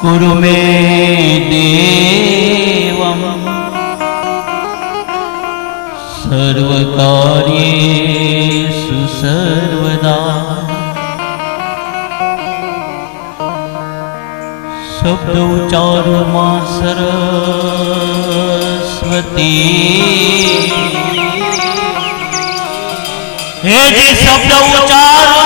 કુરુ મે દેવમ સર્વકાર્યેષુ સર્વદા. શબ્દ ઉચ્ચારોમાં સરસ્વતી. હે શબ્દ ઉચ્ચારોમાં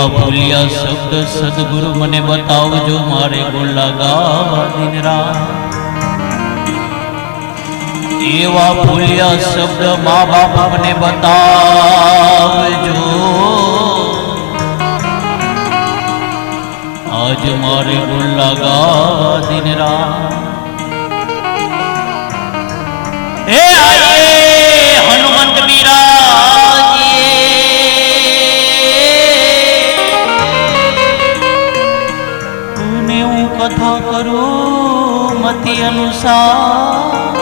એવા ભૂલ્યા શબ્દ સદગુરુ મને બતાવજો, મારે ગોલા ગાવા દિન રાત એવા ભૂલ્યા શબ્દ મા બાપ મને બતાવજો. આજ મારે ગોલા ગાવા દિન રાત અનુસાર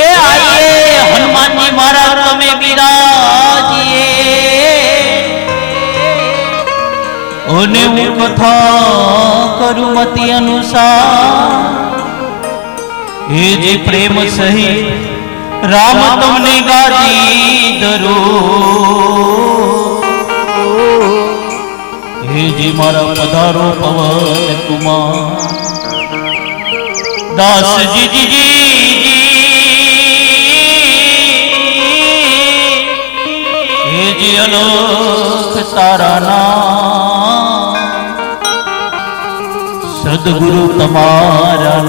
એ આયે હનુમાનજી મારા તમે બિરાજીએ. અને હું કથા કરું મતિ અનુસાર. હે જે પ્રેમ સહી રામ તમને ગાજી દરો હે જે મારા પધારો પવન કુમાર. દાસજી જીજી અલોક તારા નામ સદગુરુ તમારા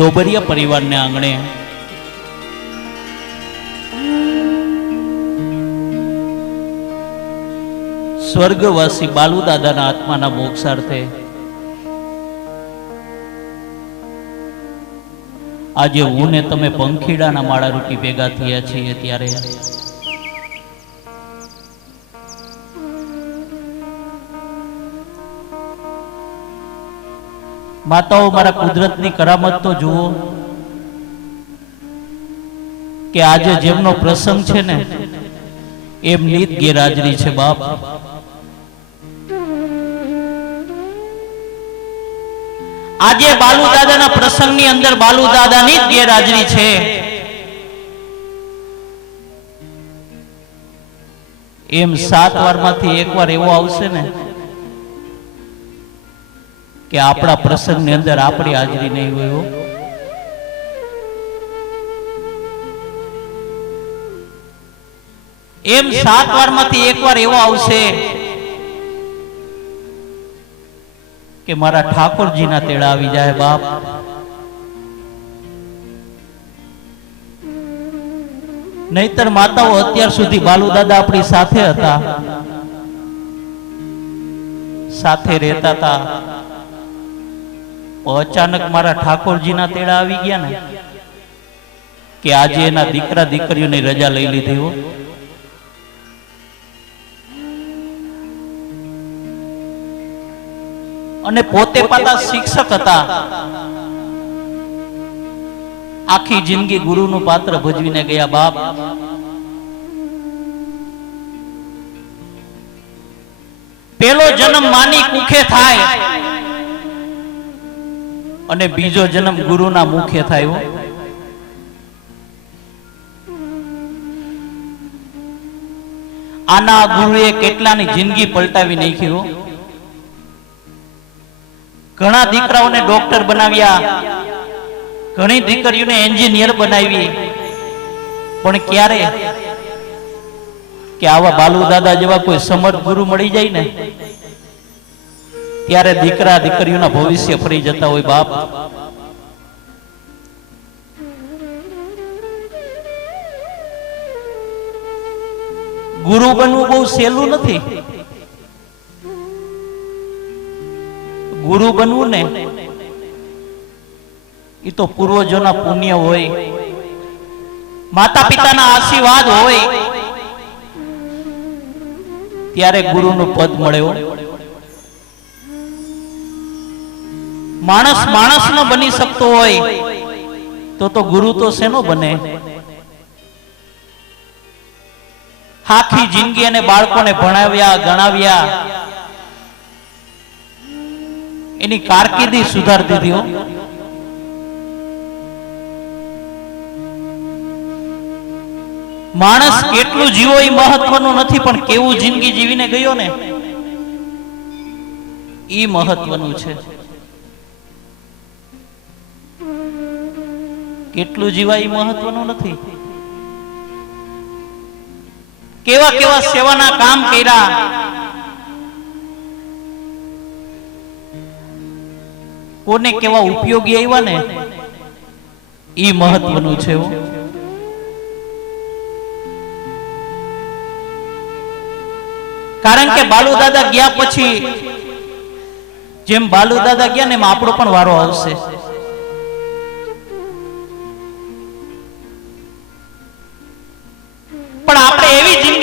ડોબરિયા પરિવારને આંગણે. સ્વર્ગવાસી બાલુ દાદાના આત્માના મોક્ષાર્થે આજે હું ને તમે પંખીડાના માળા રૂપી ભેગા થયા છીએ ત્યારે માતાઓ મારા કુદરતની કરામત તો જુઓ કે આજે જેમનો પ્રસંગ છે ને, એમ નીત ગેરહાજરી છે બાપ. આજે બાલુ દાદાના પ્રસંગની અંદર બાલુ દાદાની જ ગેરહાજરી છે. એમ સાત વારમાંથી એક વાર એવો આવશે ને કે આપણા પ્રસંગની અંદર આપણી હાજરી નહીં હોય એમ સાત વારમાંથી એક વાર એવો આવશે કે મારા ઠાકોરજીના તેડા આવી જાય બાપ. નહીતર માતાઓ અત્યાર સુધી બાલુ દાદા આપણી સાથે હતા. સાથે રહેતા હતા. અચાનક મારા ઠાકોરજીના તેડા આવી ગયા ને? કે આજે એના દીકરા દીકરીઓની રજા લઈ લીધી હો? અને પોતે પાછા શિક્ષક હતા. આખી જિંદગી ગુરુનું પાત્ર ભજવીને ગયા બાપ. પેલો જન્મ માની કુખે થાય. અને બીજો જન્મ ગુરુના મુખે થયો આના ગુરુએ કેટલાની જિંદગી પલટાવી નાખી. ઘણા દીકરાઓને ડોક્ટર બનાવ્યા. ઘણી દીકરીઓને એન્જિનિયર બનાવી. પણ ક્યારે? કે આવા બાલુ દાદા જેવા કોઈ સમર્થ ગુરુ મળી જાય ને? ત્યારે દીકરા દીકરીઓના ભવિષ્ય ફરી જતા હોય બાપ. ગુરુ બનવું બહુ સહેલું નથી. ગુરુ બનવું ને એ તો પૂર્વજોના પુણ્ય હોય. માતા પિતાના આશીર્વાદ હોય. ત્યારે ગુરુનું પદ મળ્યો. માણસ માણસ ન બની શકતો હોય, તો તો ગુરુ તો શેનો બને? આખી જિંદગી અને બાળકોને ભણાવ્યા, ગણાવ્યા. એની કારકિર્દી સુધાર દીધી માણસ કેટલું જીવો એ મહત્વનું નથી, પણ કેવું જિંદગી જીવીને ગયો ને? એ મહત્વનું છે. કેટલું જીવાય મહત્વનું નથી. કેવા કેવા સેવાના કામ કર્યા. કોને કેવા ઉપયોગી આવ્યા ને એ મહત્વનું છે કારણ કે બાલુ દાદા ગયા પછી, જેમ બાલુ દાદા ગયા ને એમ આપણો પણ વારો આવશે.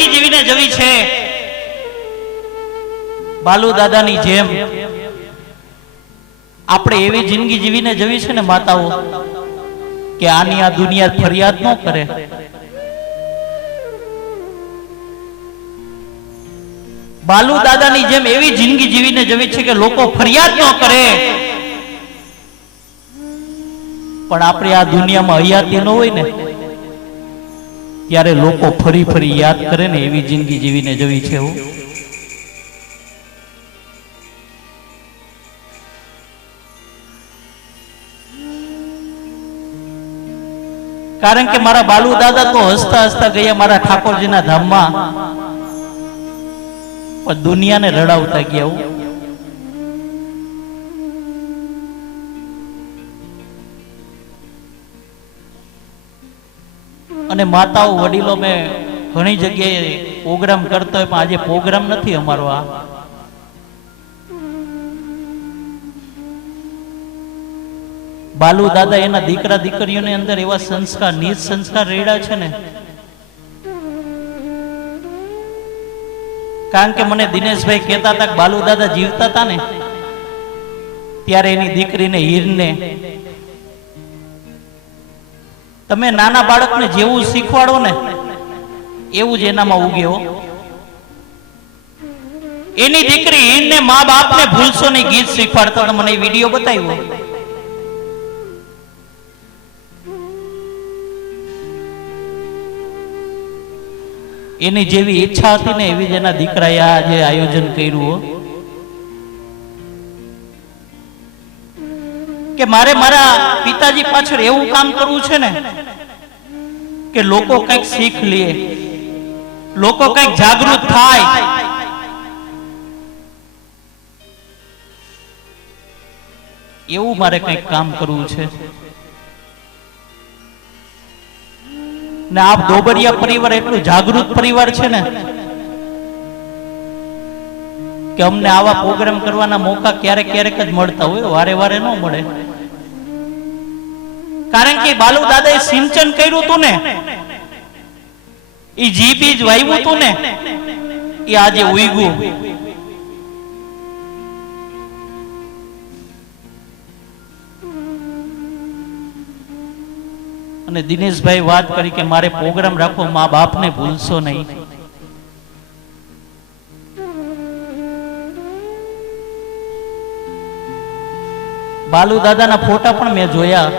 જિંદગી જીવીને જવી છે. બાલુ દાદાની જેમ આપણે એવી જિંદગી જીવીને જવી છે ને માતાઓ, કે આની આ દુનિયા ફરિયાદ ન કરે. બાલુ દાદાની જેમ એવી જિંદગી જીવીને જવી છે કે લોકો ફરિયાદ ન કરે. પણ આપણે આ દુનિયામાં હયાતી ન હોય ને ત્યારે લોકો ફરી ફરી યાદ કરે ને એવી જિંદગી જીવીને જવી છે એવું કારણ કે મારા બાલુ દાદા તો હસતા હસતા ગયા મારા ઠાકોરજીના ધામમાં. પણ દુનિયાને રડાવતા ગયા અને માતાઓ વડીલો મેં ઘણી જગ્યાએ પ્રોગ્રામ કરતો હોય, પણ આજે પ્રોગ્રામ નથી અમારો આ. બાલુ દાદા એના દીકરા દીકરીઓની અંદર એવા સંસ્કાર નિજ સંસ્કાર રેડા છે ને. કારણ કે મને દિનેશભાઈ કહેતા હતા બાલુ દાદા જીવતા હતા ને, ત્યારે એની દીકરીને હીરને તમે નાના બાળકને જેવું શીખવાડો ને, એવું જ એનામાં ઉગ્યો એની દીકરી એને મા બાપને ભૂલશો નહીં ગીત શીખવાડતો મને વીડિયો બતાવ્યો. એની જેવી ઈચ્છા હતી ને એવી જ એના દીકરાએ આ જે આયોજન કર્યું કે મારે મારા પિતાજી પાછળ એવું કામ કરવું છે ને? કે લોકો કંઈક શીખ લે. લોકો કંઈક જાગૃત થાય. એવું મારે કંઈક કામ કરવું છે. ને આપ દોબરિયા પરિવાર એટલું જાગૃત પરિવાર છે ને? કે અમને આવા પ્રોગ્રામ કરવાના મોકા ક્યારેક ક્યારેક જ મળતા હોય, વારે વારે ન મળે. કારણ કે બાલુ દાદાએ સિંચન કર્યું હતું ને એ જી બીજ વાવ્યું હતું ને એ આજે ઉઈગું. અને દિનેશભાઈ વાત કરી કે મારે પ્રોગ્રામ રાખવો, મા બાપને ભૂલશો નહીં. બાલુ દાદાના ફોટા પણ મેં જોયા.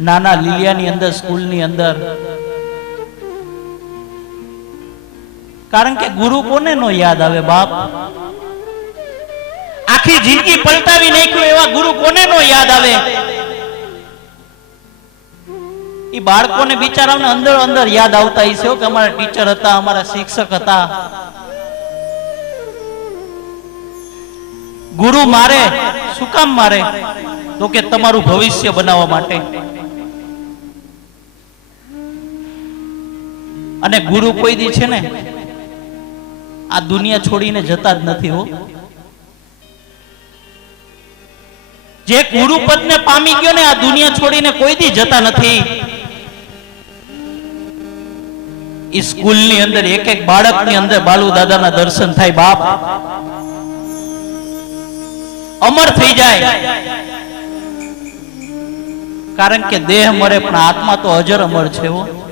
નાના લીલિયાની અંદર, સ્કૂલની અંદર. કારણ કે ગુરુ કોને નો યાદ આવે બાપ? આખી જિંદગી પલટાવી નાખ્યું એવા ગુરુ કોને નો યાદ આવે? એ બાળકોને બિચારાઓને અંદર અંદર યાદ આવતા હશે કે અમારા ટીચર હતા, અમારા શિક્ષક હતા. ગુરુ મારે, શું કામ મારે? તો કે તમારું ભવિષ્ય બનાવવા માટે. અને ગુરુ કોઈ દી છે ને આ દુનિયા છોડીને જતા જ નથી હો. જે ગુરુ પદને પામી ગયો ને આ દુનિયા છોડીને કોઈ દી જતા નથી. ઈ સ્કૂલની અંદર એક એક બાળકની અંદર બાલુ દાદાના દર્શન થાય બાપ. અમર થઈ જાય. કારણ કે દેહ મરે પણ આત્મા તો અજર અમર છે હો.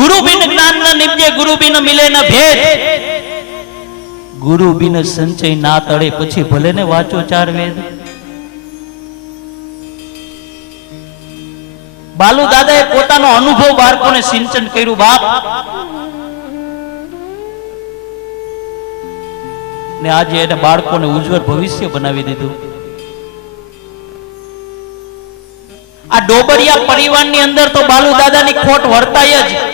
ગુરુ બિન જ્ઞાન ન નિપજે ગુરુ બિન મિલે ન ભેદ. ગુરુ બિન સંચય ના તળે, પછી ભલે ને વાંચો ચાર વેદ. બાલુ દાદાએ પોતાનો અનુભવ બાળકોને સિંચન કર્યું, બાપ. ને આજે એને બાળકોને ઉજ્જવળ ભવિષ્ય બનાવી દીધું. આ ડોબરિયા પરિવારની અંદર તો બાલુ દાદાની ખોટ વર્તાય જ.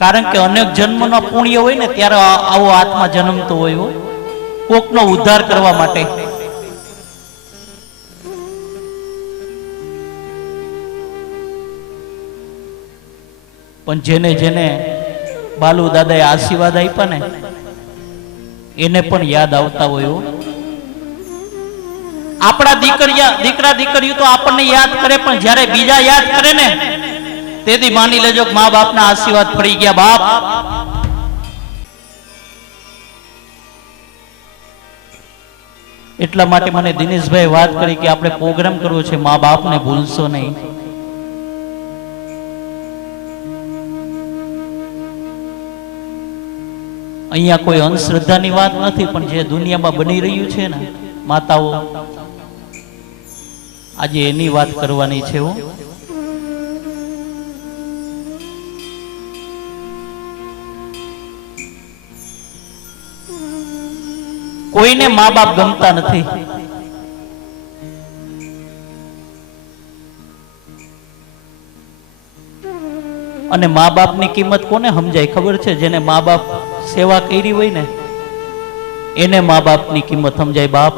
કારણ કે અનેક જન્મનો પુણ્ય હોય ને ત્યારે આવો આત્મા જન્મતો હોય કોક કોકનો ઉદ્ધાર કરવા માટે. પણ જેને જેને બાલુ દાદાએ આશીર્વાદ આપ્યા ને, એને પણ યાદ આવતા હોય આપણા દીકરીયા, દીકરા, દીકરીઓ તો આપણને યાદ કરે, પણ જ્યારે બીજા યાદ કરે ને તેથી માની લેજો કે મા બાપના આશીર્વાદ ફરી ગયા બાપ. એટલા માટે મને દિનેશભાઈ વાત કરી કે આપણે પ્રોગ્રામ કરવો છે, મા બાપને ભૂલશો નહીં. અહીંયા કોઈ અંધશ્રદ્ધાની વાત નથી, પણ જે દુનિયામાં બની રહ્યું છે ને, માતાઓ, આજે એની વાત કરવાની છે હો. કોઈને મા બાપ ગમતા નથી. અને મા બાપની કિંમત કોને સમજાય? ખબર છે? જેને મા બાપ સેવા કરી હોય ને, એને મા બાપની કિંમત સમજાય બાપ.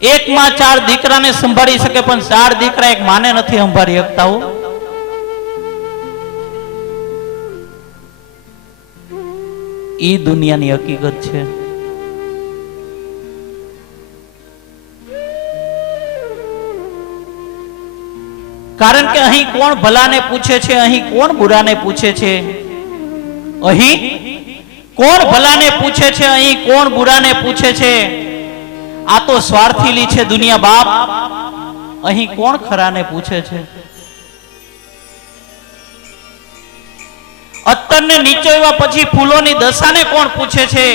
એક માં ચાર દીકરાને સંભાળી શકે, પણ ચાર દીકરા એક માને નથી સંભાળી શકતા હો. ઈ દુનિયાની હકીકત છે. કારણ કે અહીં કોણ ભલાને પૂછે છે, અહીં કોણ બુરાને પૂછે છે? અહીં કોણ ભલાને પૂછે છે, અહીં કોણ બુરાને પૂછે છે? આ તો સ્વાર્થીલી છે દુનિયા બાપ. અહીં કોણ ખરાને પૂછે છે? અત્તરને નીચોવ્યા પછી ફૂલોની દશાને કોણ પૂછે છે?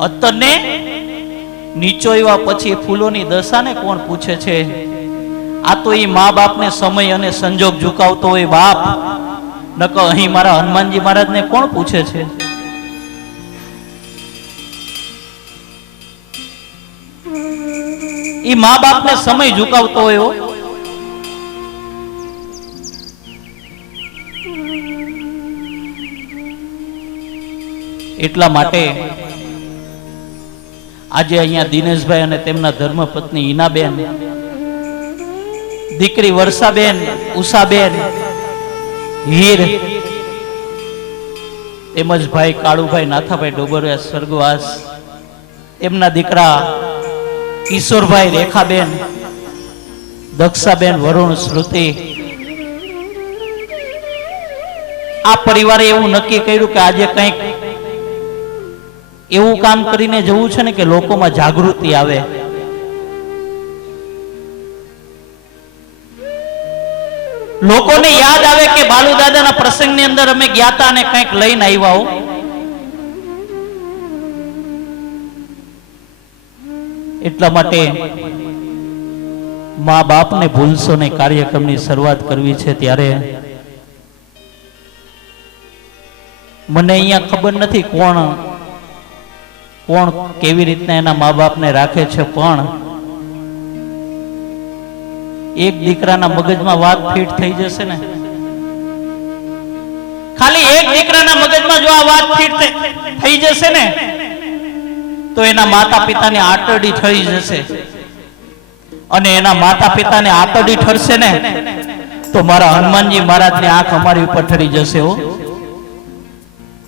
અત્તરને નીચોવ્યા પછી ફૂલોની દશાને કોણ પૂછે છે? આ તો એ મા બાપને સમય અને સંજોગ ઝુકાવતો હોય બાપ. નકો અહીં મારા હનુમાનજી મહારાજને કોણ પૂછે છે? એ મા બાપને સમય ઝુકાવતો હોય એટલા માટે આજે અહીંયા દિનેશભાઈ અને તેમના ધર્મપત્ની હિનાબેન દીકરી વર્ષાબેન, ઉષાબેન, હીર, તેમજ ભાઈ કાળુભાઈ નાથાભાઈ ડોબરિયા સ્વર્ગવાસ તેમના દીકરા કિશોરભાઈ રેખાબેન, દક્ષાબેન, વરુણ, શ્રુતિ. આ પરિવારે એવું નક્કી કર્યું કે આજે કંઈક એવું કામ કરીને જવું છે ને કે લોકોમાં જાગૃતિ આવે. લોકોને યાદ આવે કે બાલુ દાદાના પ્રસંગની અંદર અમે ગયા હતા અને કંઈક લઈને આવ્યા એટલા માટે મા બાપને ભૂલશો ને કાર્યક્રમની શરૂઆત કરવી છે ત્યારે. મને અહીંયા ખબર નથી કોણ કોણ કેવી રીતના એના મા બાપને રાખે છે પણ એક દીકરાના મગજમાં વાત ફિટ થઈ જશે ને? ખાલી એક દીકરાના મગજમાં જો આ વાત ફિટ થઈ જશે ને, તો એના માતા પિતાની આટડી થઈ જશે. અને એના માતા પિતાને આટડી ઠરશે ને, તો મારા હનુમાનજી મહારાજની આંખ અમારી ઉપર ઠરી જશે હો.